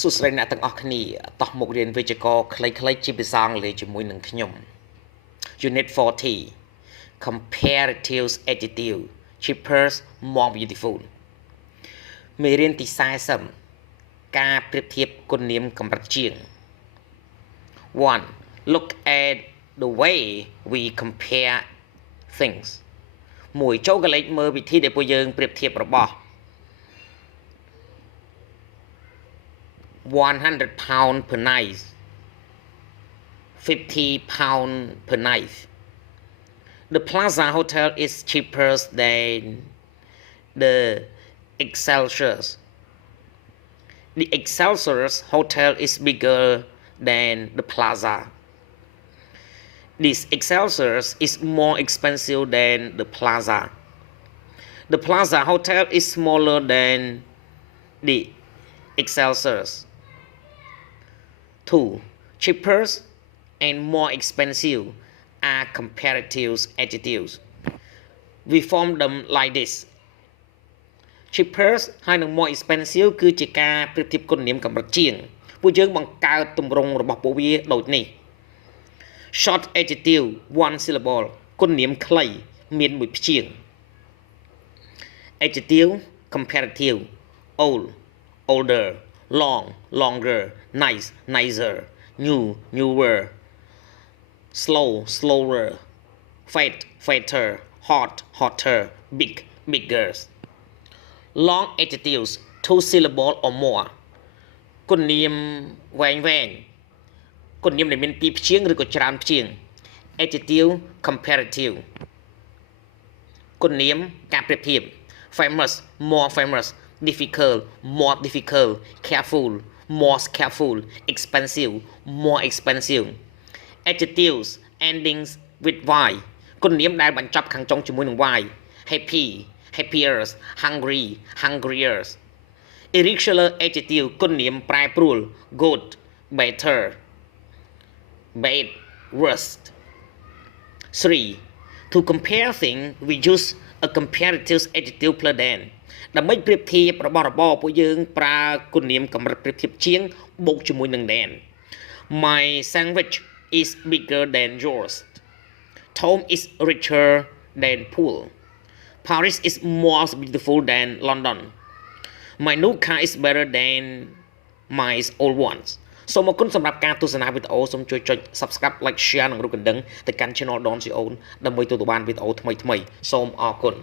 สุดสายหน้าตั้งออกนี่ต่อหมกเรียนวิจิกรคล้ายๆจีบซางเลยจมูกหนึ่งขยม Unit 40 Comparative Adjective cheaper more beautiful มีเรียนที่สายสัมการเปรียบเทียบคนเนียมกับประจีน 1. Look at the way we compare things หมวยโจกเล็กเมื่อวิธีเด็กผู้ยังเปรียบเทียบระบบ100 pounds per night 50 pounds per night The Plaza Hotel is cheaper than the Excelsior The Excelsior Hotel is bigger than the Plaza This Excelsior is more expensive than the Plaza The Plaza Hotel is smaller than the Excelsior 2. Cheaper and more expensive are comparative adjectives. We form them like this. Cheaper ហើយនិង more expensive គឺជាការប្រៀបធៀបគុណនាមកម្រិតជាងពួកយើងបង្កើតទម្រង់របស់ពួកវាដូចនេះ Short adjective one syllable គុណនាមខ្លីមានមួយព្យាង្គ Adjective comparative old older long longer nice nicer new newer slow slower fat fatter hot hotter big bigger long adjectives two syllable or more គុណនាមវែងវែងគុណនាមដែលមានពីរព្យាង្គឬក៏ច្រើនព្យាង្គ adjective comparative គុណនាមការប្រៀបធៀប famous more famous difficult more difficult careful more careful expensive more expensive adjectives endings with y គុណនាមដែលបញ្ចប់ខាងចុងជាមួយនឹង y happy happier hungry hungrier irregular adjective គុណនាមប្រែប្រួល good better bad worst 3. To compare things we use a comparative adjective plus than ដើម្បីប្រៀបធៀបរបស់របរពួកយើងប្រើគុណនាមកម្រិតប្រៀបធៀបជាងបូកជាមួយនឹង than My sandwich is bigger than yours Tom is richer than Paul Paris is more beautiful than London My new car is better than my old ones សូមអរគុណសម្រាប់ការទស្សនាវីដេអូសូមជួយចុច Subscribe Like Share និងរូបកណ្ដឹងទៅកាន់ Channel Don Sreyoun ដើម្បីទទួលបានវីដេអូថ្មីៗសូមអរគុណ